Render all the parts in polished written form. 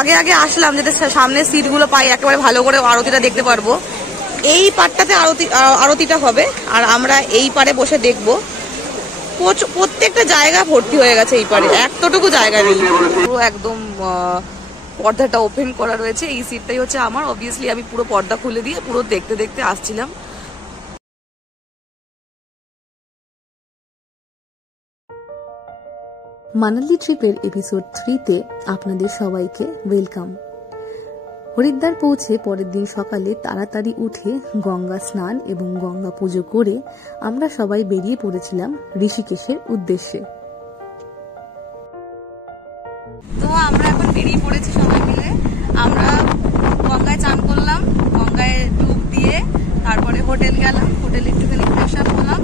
আগে আগে আসলাম যাতে সামনে সিট গুলো পাই, একেবারে ভালো করে আরতিটা দেখতে পারবো। এই পাড়টাতে আরতিটা হবে, আর আমরা এই পারে বসে দেখবো। প্রত্যেকটা জায়গা ভর্তি হয়ে গেছে এই পারে, এতটুকু জায়গা নেই। পুরো একদম পর্দাটা ওপেন করা রয়েছে। এই সিটটাই হচ্ছে আমার। অবভিয়াসলি আমি পুরো পর্দা খুলে দিয়ে পুরো দেখতে দেখতে আসছিলাম। মানালি ট্রিপের এপিসোড 3-তে আপনাদের সবাইকে ওয়েলকাম। হরিদ্বার পৌঁছে পরের দিন সকালে তাড়াতাড়ি উঠে গঙ্গা স্নান এবং গঙ্গা পুজো করে আমরা সবাই বেরিয়ে পড়েছিলাম ঋষিকেশের উদ্দেশ্যে। তো আমরা এখন বেরিয়ে পড়েছি সবাই মিলে। আমরা গঙ্গায় চান করলাম, গঙ্গায় ডুব দিয়ে তারপরে হোটেল গেলাম। হোটেলে একটুখানি ফ্রেশ আপ হলাম,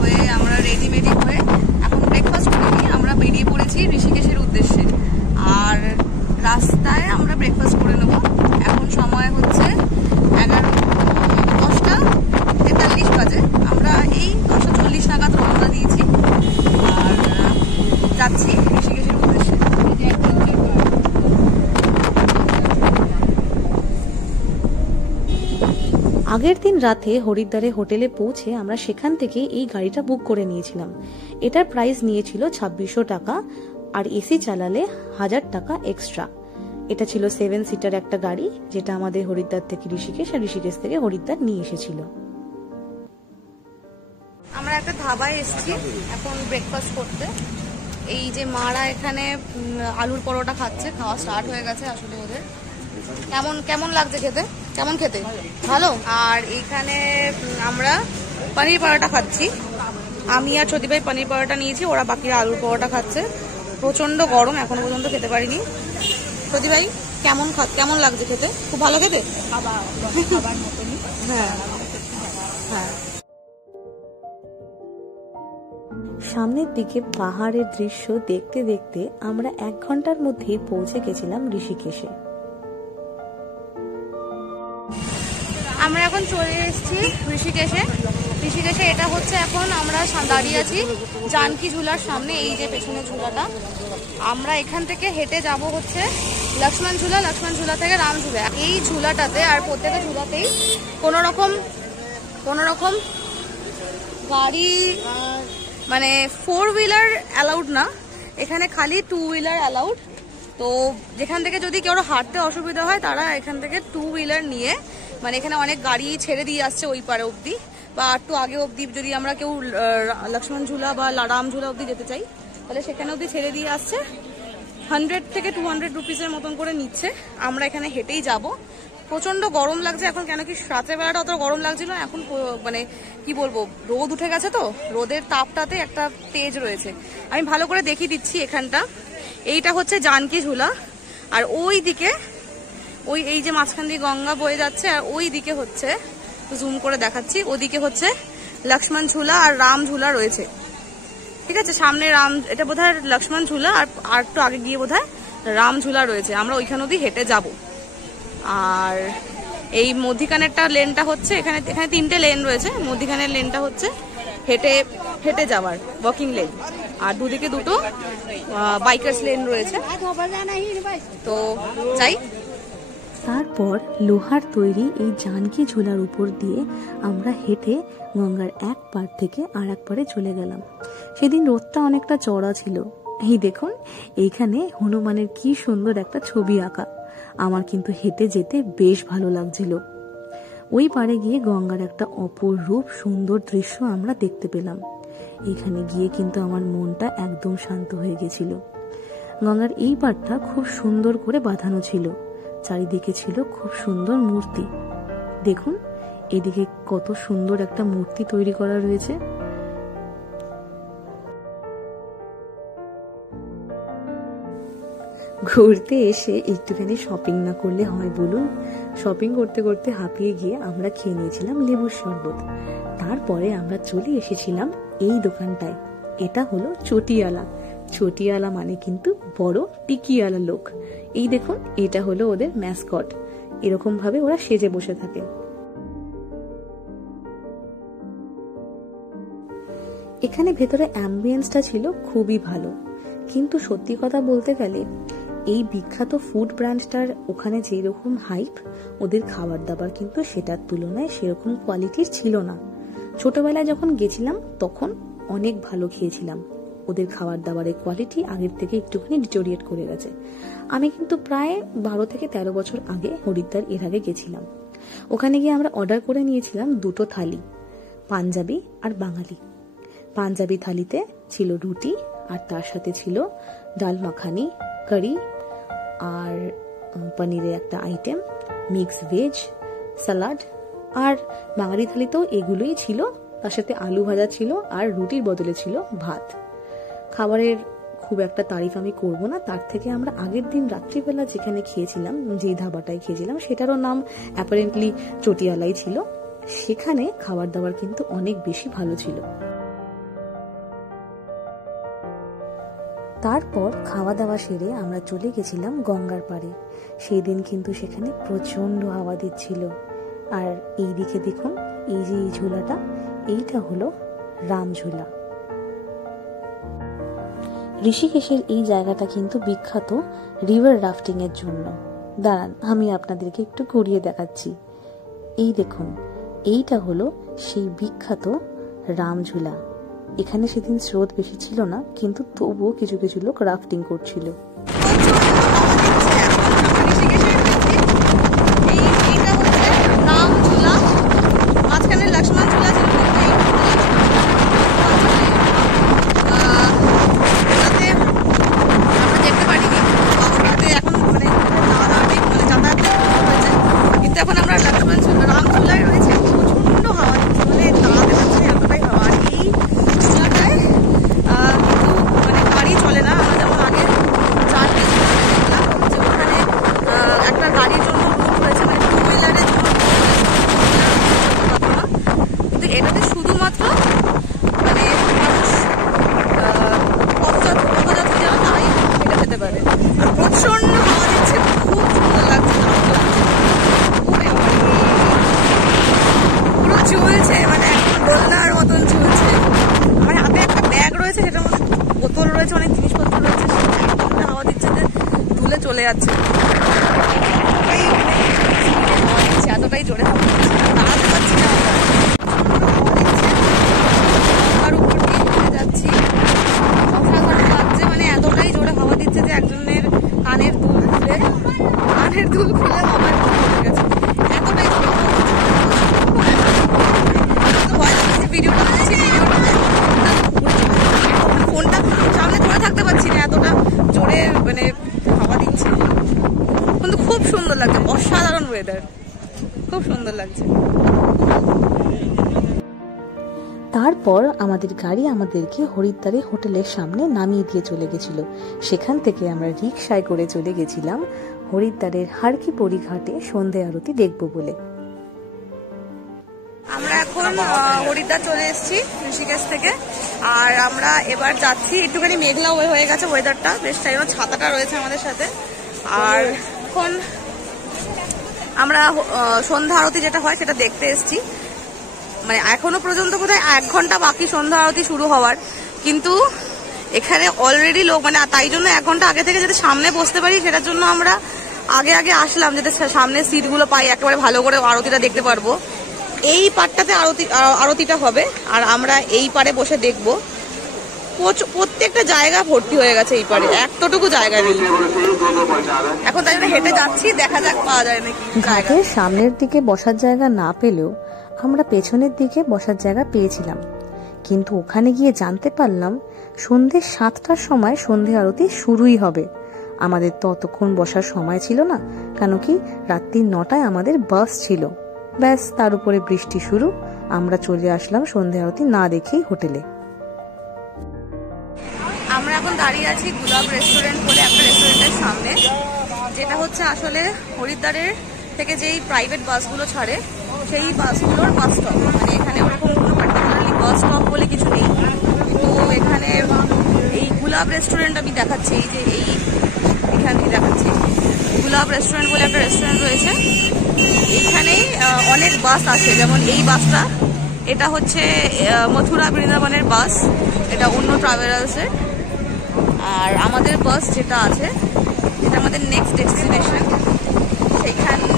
হয়ে আমরা রেডিমেডি হয়ে এখন ব্রেকফাস্ট করে নিয়ে আমরা বেরিয়ে পড়েছি ঋষিকেশের উদ্দেশ্যে। আর রাস্তায় আমরা ব্রেকফাস্ট করে নেব। এখন সময় হচ্ছে 10:43 বাজে। আমরা এই 10:40 নাগাদ রওনা দিয়েছি আর যাচ্ছি ঋষিকেশের উদ্দেশ্যে। আগের দিন রাতে হরিদ্বারে হোটেলে পৌঁছে আমরা সেখান থেকে এই গাড়িটা বুক করে নিয়েছিলাম। এটার প্রাইস নিয়েছিল 2600 টাকা, আর এসি চালালে 1000 টাকা এক্সট্রা। এটা ছিল 7 সিটার একটা গাড়ি, যেটা আমাদের হরিদ্বার থেকে ঋষিকেশ আর ঋষিকেশ থেকে হরিদ্বার নিয়ে এসেছিল। আমরা একটা ধাবায় এসেছি এখন ব্রেকফাস্ট করতে। এই যে মারা এখানে আলুর পরোটা খাচ্ছে, খাওয়া স্টার্ট হয়ে গেছে আসলে ওদের। কেমন লাগছে খেতে? কেমন খেতে? ভালো। আর এইখানে আমরা পনির পরোটা খাচ্ছি। আমি আর ছোটি ভাই পনির পরোটা নিয়েছি, ওরা বাকিরা আলুর পরোটা খাচ্ছে। প্রচন্ড গরম, এখনো পর্যন্ত খেতে পারিনি। ছোটি ভাই কেমন লাগছে খেতে? খুব ভালো খেতে? হ্যাঁ হ্যাঁ। সামনের দিকে পাহাড়ের দৃশ্য দেখতে দেখতে আমরা 1 ঘন্টার মধ্যেই পৌঁছে গেছিলাম ঋষিকেশে। আমরা এখন চলে এসেছি ঋষিকেশে। এটা হচ্ছে এখন আমরা দাঁড়িয়ে আছি জানকী ঝুলার সামনে। এই যে পেছনে ঝুলাটা, আমরা এখান থেকে হেঁটে যাব হচ্ছে লক্ষ্মণ ঝুলা থেকে রাম ঝুলা। এই ঝুলাটাতে আর প্রত্যেকটা ঝুলাতেই কোনো রকম গাড়ি মানে 4 হুইলার অ্যালাউড না, এখানে খালি 2 হুইলার অ্যালাউড। তো যেখান থেকে যদি কেউ হাঁটতে অসুবিধা হয় তারা এখান থেকে 2 হুইলার নিয়ে, মানে এখানে অনেক গাড়ি ছেড়ে দিয়ে আসছে ওই পারে অবধি বা একটু আগে অবধি। যদি আমরা কেউ লক্ষ্মণ ঝুলা বা রাম ঝুলা অবধি যেতে চাই তাহলে সেখানে অবধি ছেড়ে দিয়ে আসছে। 100 থেকে 200 রুপিসের মতন করে নিচ্ছে। আমরা এখানে হেঁটেই যাব। প্রচন্ড গরম লাগছে এখন, কেন কি রাতের বেলাটা অত গরম লাগছিল না, এখন মানে কি বলবো, রোদ উঠে গেছে তো রোদের তাপটাতে একটা তেজ রয়েছে। আমি ভালো করে দেখিয়ে দিচ্ছি এখানটা। এইটা হচ্ছে জানকী ঝুলা, আর ওই দিকে এই যে মাঝখান দিয়ে গঙ্গা বয়ে যাচ্ছে, আর ওই দিকে হচ্ছে জুম করে দেখাচ্ছি, ওদিকে হচ্ছে লক্ষ্মণ ঝুলা আর রাম ঝুলা রয়েছে। ঠিক আছে, সামনে এটা বোধহয় লক্ষ্মণ ঝুলা, আর একটু আগে গিয়ে বোধহয় রাম ঝুলা রয়েছে। আমরা ওইখান অবধি হেঁটে যাব। আর এই মধ্যিখানেরটা লেনটা হচ্ছে এখানে 3টে লেন রয়েছে। মধ্যিখানের লেনটা হচ্ছে হেঁটে যাওয়ার ওয়াকিং লেন, আর দুদিকে 2টো বাইকার্স লেন রয়েছে। তো যাই। তারপর লোহার তৈরি এই জানকী ঝুলার উপর দিয়ে আমরা হেঁটে গঙ্গার এক পার থেকে আর এক পারে চলে গেলাম। সেদিন রোদটা অনেকটা চড়া ছিল। এই দেখুন, এইখানে হনুমানের কি সুন্দর একটা ছবি আঁকা। আমার কিন্তু হেঁটে যেতে বেশ ভালো লাগছিল। ওই পারে গিয়ে গঙ্গার একটা অপরূপ সুন্দর দৃশ্য আমরা দেখতে পেলাম। এখানে গিয়ে কিন্তু আমার মনটা একদম শান্ত হয়ে গেছিল। গঙ্গার এই পাড়টা খুব সুন্দর করে বাঁধানো ছিল, চারিদিকে ছিল খুব সুন্দর মূর্তি। দেখুন এদিকে কত সুন্দর একটা মূর্তি তৈরি করা রয়েছে। ঘুরতে এসে একটুখানি শপিং না করলে হয় বলুন? শপিং করতে করতে হাঁপিয়ে গিয়ে আমরা খেয়ে নিয়েছিলাম লেবুর শরবত। তারপরে আমরা চলে এসেছিলাম এই দোকানটায়। এটা হলো চটিয়ালা মানে কিন্তু বড় টিকিওয়ালা লোক। এই দেখুন, এটা হলো ওদের ম্যাসকট। এরকম ভাবে ওরা সেজে বসে থাকে। এখানে ভেতরে অ্যাম্বিয়েন্সটা ছিল খুবই ভালো, কিন্তু সত্যি কথা বলতে গেলে এই বিখ্যাত ফুড ব্র্যান্ডটার ওখানে যেরকম হাইপ, ওদের খাবার দাবার কিন্তু সেটার তুলনায় সেরকম কোয়ালিটির ছিল না। ছোটবেলায় যখন গেছিলাম তখন অনেক ভালো খেয়েছিলাম, ওদের খাবার দাবারের কোয়ালিটি আগের থেকে একটুখানি ডিটোরিয়েট করে গেছে। আমি কিন্তু প্রায় 12 থেকে 13 বছর আগে হরিদ্বার এর আগে গেছিলাম। ওখানে গিয়ে আমরা অর্ডার করে নিয়েছিলাম 2টো থালি, পাঞ্জাবি আর বাঙালি। পাঞ্জাবি থালিতে ছিল রুটি আর তার সাথে ছিল ডাল মাখানি, কারি আর পনিরের একটা আইটেম, মিক্স ভেজ, সালাড। আর বাঙালি থালিতেও এগুলোই ছিল, তার সাথে আলু ভাজা ছিল আর রুটির বদলে ছিল ভাত। খাবারের খুব একটা তারিফ আমি করব না, তার থেকে আমরা আগের দিন রাত্রিবেলা যেখানে খেয়েছিলাম, যেই ধাবাটায় খেয়েছিলাম, সেটারও নাম অ্যাপারেন্টলি চটিয়ালাই ছিল। সেখানে খাবার দাবার কিন্তু অনেক বেশি ভালো ছিল। তারপর খাওয়া দাওয়া সেরে আমরা চলে গেছিলাম গঙ্গার পাড়ে। সেই দিন কিন্তু সেখানে প্রচন্ড হাওয়া দিচ্ছিল। আর এই দিকে দেখুন, এই যে এই ঝুলাটা, এইটা হলো রাম ঝুলা। ঋষিকেশের এই জায়গাটা কিন্তু বিখ্যাত রিভার রাফটিং এর জন্য। দাঁড়ান, আমি আপনাদেরকে একটু ঘুরিয়ে দেখাচ্ছি। এই দেখুন, এইটা হলো সেই বিখ্যাত রামঝুলা। এখানে সেদিন স্রোত বেশি ছিল না, কিন্তু তবুও কিছু কিছু লোক রাফটিং করছিল। চলে যাচ্ছে, এতটাই জোরে দাঁড়াতে পারছি না। আর উপর দিয়ে চলে যাচ্ছি, লাগছে, মানে এতটাই জোরে হাওয়া দিচ্ছে যে একজনের কানের দুল খুলে আমার গেছে, এতটাই জোরে ভয় লাগছে। ভিডিওটা ফোনটা সামনে ধরে থাকতে পারছি না, এতটা জোরে মানে হাওয়া দিচ্ছে। কিন্তু খুব সুন্দর লাগছে, অসাধারণ ওয়েদার, খুব সুন্দর লাগছে। তারপর আমাদের গাড়ি আমাদেরকে হরিদ্বারে হোটেলের সামনে নামিয়ে দিয়ে চলে গেছিল। সেখান থেকে আমরা রিক্সায় করে চলে গেছিলাম হরিদ্বারের হারকি পরি ঘাটে সন্ধে আরতি দেখব বলে। আমরা এখন হরিদ্বার চলে এসেছি ঋষিকেশ থেকে। আর আমরা এবার যাচ্ছি, একটুখানি মেঘলা হয়ে গেছে ওয়েদারটা, বেশ টাইম, ছাতাটা রয়েছে আমাদের সাথে। আর এখন আমরা সন্ধ্যা আরতি যেটা হয় সেটা দেখতে এসেছি। মানে এখনো পর্যন্ত বোধহয় 1 ঘন্টা বাকি সন্ধ্যা আরতি শুরু হওয়ার, কিন্তু এখানে অলরেডি লোক, মানে তাই জন্য 1 ঘন্টা আগে থেকে যাতে সামনে বসতে পারি, সেটার জন্য আমরা আগে আসলাম, যাতে সামনে সিটগুলো পাই, একেবারে ভালো করে আরতিটা দেখতে পারবো। এই পাড়টাতে আরতিটা হবে, আর আমরা এই পাড়ে বসে দেখবো। প্রত্যেকটা জায়গা ভর্তি হয়ে গেছে, এই পাড়ে এতটুকু জায়গা নেই এখন, তাই জন্য হেঁটে যাচ্ছি, দেখা যাক পাওয়া যায় নাকি। ঘাটের সামনের দিকে বসার জায়গা না পেলেও আমরা পেছনের দিকে বসার জায়গা পেয়েছিলাম, কিন্তু ওখানে গিয়ে জানতে পারলাম সন্ধ্যে 7টার সময় সন্ধে আরতি শুরুই হবে। আমাদের তো অতক্ষণ বসার সময় ছিল না, কেন কি রাত্রি 9টায় আমাদের বাস ছিল। ব্যাস, তার উপরে বৃষ্টি শুরু। আমরা চলে আসলাম সন্ধে আরতি না দেখেই হোটেলে। আমরা এখন দাঁড়িয়ে আছি গুলাব রেস্টুরেন্ট বলে একটা রেস্টুরেন্টের সামনে, যেটা হচ্ছে আসলে হরিদ্বারের থেকে যেই প্রাইভেট বাসগুলো ছাড়ে সেই বাসগুলোর বাস স্টপ। মানে এখানে ওরকম কোনো পার্টিকুলারলি বাস স্টপ বলে কিছু নেই, তো এখানে এই গুলাব রেস্টুরেন্ট আমি দেখাচ্ছি, এই যে এখানে দেখাচ্ছি গুলাব রেস্টুরেন্ট বলে একটা রেস্টুরেন্ট রয়েছে। এইখানেই অনেক বাস আছে, যেমন এই বাসটা, এটা হচ্ছে মথুরা বৃন্দাবনের বাস, এটা অন্য ট্রাভেলার্সের। আর আমাদের বাস যেটা আছে এটা আমাদের নেক্সট ডেস্টিনেশন,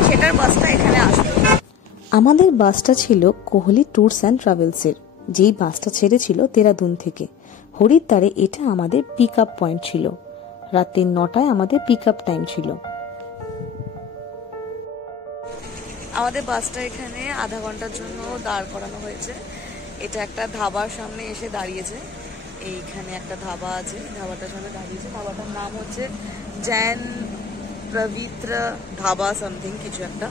সেটার বাসটা এখানে আসবে। আমাদের বাসটা ছিল কোহলি ট্যুরস অ্যান্ড ট্রাভেলসের, যেই বাসটা ছেড়েছিল দেরাদুন থেকে। হরিদ্বারে এটা আমাদের পিক আপ পয়েন্ট ছিল। রাত্রি 9টায় আমাদের পিক আপ টাইম ছিল। আমাদের বাসটা এখানে আধা ঘন্টার জন্য দাঁড় করানো হয়েছে। এটা একটা ধাবার সামনে এসে দাঁড়িয়েছে। এইখানে একটা ধাবা আছে, ধাবাটার সামনে দাঁড়িয়েছে। ধাবাটার নাম হচ্ছে জৈন পবিত্র ধাবা সামথিং কিছু একটা।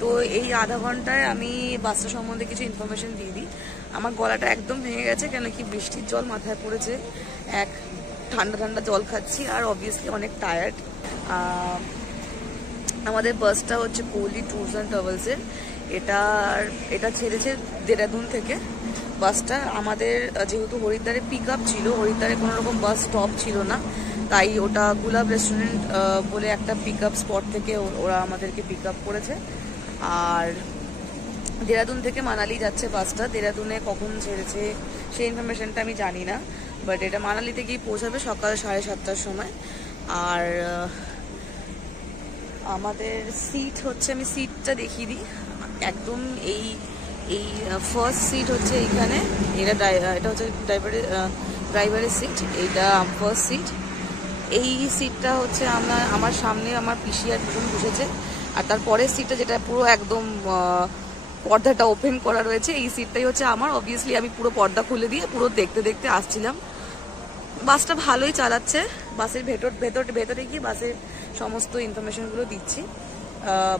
তো এই আধা ঘন্টায় আমি বাসটা সম্বন্ধে কিছু ইনফরমেশন দিয়ে দিই। আমার গলাটা একদম ভেঙে গেছে, কেন কি বৃষ্টির জল মাথায় পড়েছে, এক ঠান্ডা ঠান্ডা জল খাচ্ছি, আর অবভিয়াসলি অনেক টায়ার্ড। আমাদের বাসটা হচ্ছে কোহলি ট্যুরস অ্যান্ড ট্রাভেলসের। এটা ছেড়েছে দেরাদুন থেকে বাসটা। আমাদের যেহেতু হরিদ্বারে পিক আপ ছিল, হরিদ্বারে কোনো রকম বাস স্টপ ছিল না, তাই ওটা গুলাব রেস্টুরেন্ট বলে একটা পিক আপ স্পট থেকে ওরা আমাদেরকে পিক আপ করেছে। আর দেরাদুন থেকে মানালি যাচ্ছে বাসটা। দেরাদুনে কখন ছেড়েছে সেই ইনফরমেশনটা আমি জানি না, বাট এটা মানালিতে গিয়ে পৌঁছাবে সকাল 7:30টার সময়। আর আমাদের সিট হচ্ছে, আমি সিটটা দেখিয়ে দিই একদম। এই ফার্স্ট সিট হচ্ছে এইখানে, এটা হচ্ছে ড্রাইভারের সিট, এইটা ফার্স্ট সিট। এই সিটটা হচ্ছে আমার সামনে আমার পিসি আর দুজন বসেছে। আর তারপরের সিটটা যেটা পুরো একদম পর্দাটা ওপেন করা রয়েছে, এই সিটটাই হচ্ছে আমার। অবভিয়াসলি আমি পুরো পর্দা খুলে দিয়ে পুরো দেখতে দেখতে আসছিলাম। বাসটা ভালোই চালাচ্ছে। বাসের ভেতরে গিয়ে বাসের সমস্ত ইনফরমেশনগুলো দিচ্ছি।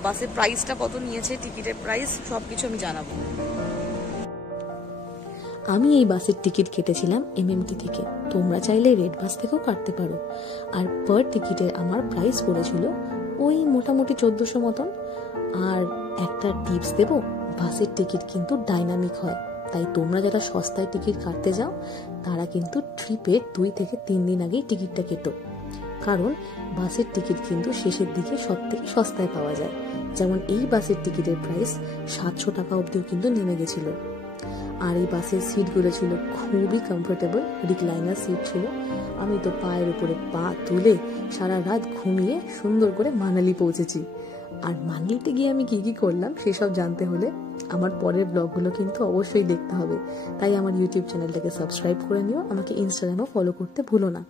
বাসের প্রাইসটা কত নিয়েছে, টিকিটের প্রাইস, সব কিছু আমি জানাবো। আমি এই বাসের টিকিট কেটেছিলাম MMT থেকে। তোমরা চাইলে রেড বাস থেকেও কাটতে পারো। আর পার টিকিটের আমার প্রাইস পড়েছিল ওই মোটামুটি 1400 মতন। আর একটা টিপস দেবো, বাসের টিকিট কিন্তু ডাইনামিক হয়, তাই তোমরা যারা সস্তায় টিকিট কাটতে যাও তারা কিন্তু ট্রিপের 2 থেকে 3 দিন আগেই টিকিটটা কেটো। কারণ বাসের টিকিট কিন্তু শেষের দিকে সব থেকে সস্তায় পাওয়া যায়। যেমন এই বাসের টিকিটের প্রাইস 700 টাকা অবধিও কিন্তু নেমে গেছিল। আর এই বাসের সিটগুলো ছিল খুবই কমফোর্টেবল, রিক্লাইনার সিট ছিল। আমি তো পায়ের উপরে পা তুলে সারা রাত ঘুমিয়ে সুন্দর করে মানালি পৌঁছেছি। আর মানালিতে গিয়ে আমি কি করলাম সেসব জানতে হলে আমার পরের ব্লগগুলো কিন্তু অবশ্যই দেখতে হবে। তাই আমার ইউটিউব চ্যানেলটাকে সাবস্ক্রাইব করে নিও, আমাকে ইনস্টাগ্রামেও ফলো করতে ভুলো না।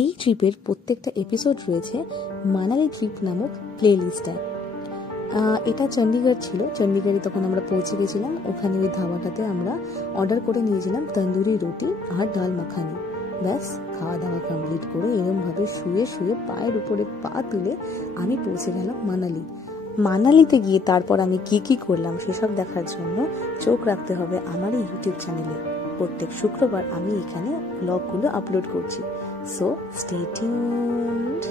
এই ট্রিপের প্রত্যেকটা এপিসোড রয়েছে মানালি ট্রিপ নামক প্লে লিস্টে। এটা চণ্ডীগড় ছিল। চণ্ডীগড়ে তখন আমরা পৌঁছে গেছিলাম। ওখানে ওই ধাবাটাতে আমরা অর্ডার করে নিয়েছিলাম তন্দুরি রুটি আর ডাল মাখানি। ব্যাস খাওয়া দাওয়া কমপ্লিট করে এরমভাবে শুয়ে শুয়ে পায়ের উপরে পা তুলে আমি পৌঁছে গেলাম মানালি। মানালিতে গিয়ে তারপর আমি কি করলাম সেসব দেখার জন্য চোখ রাখতে হবে আমার এই ইউটিউব চ্যানেলে। প্রত্যেক শুক্রবার আমি এখানে ব্লগগুলো আপলোড করছি। So stay tuned.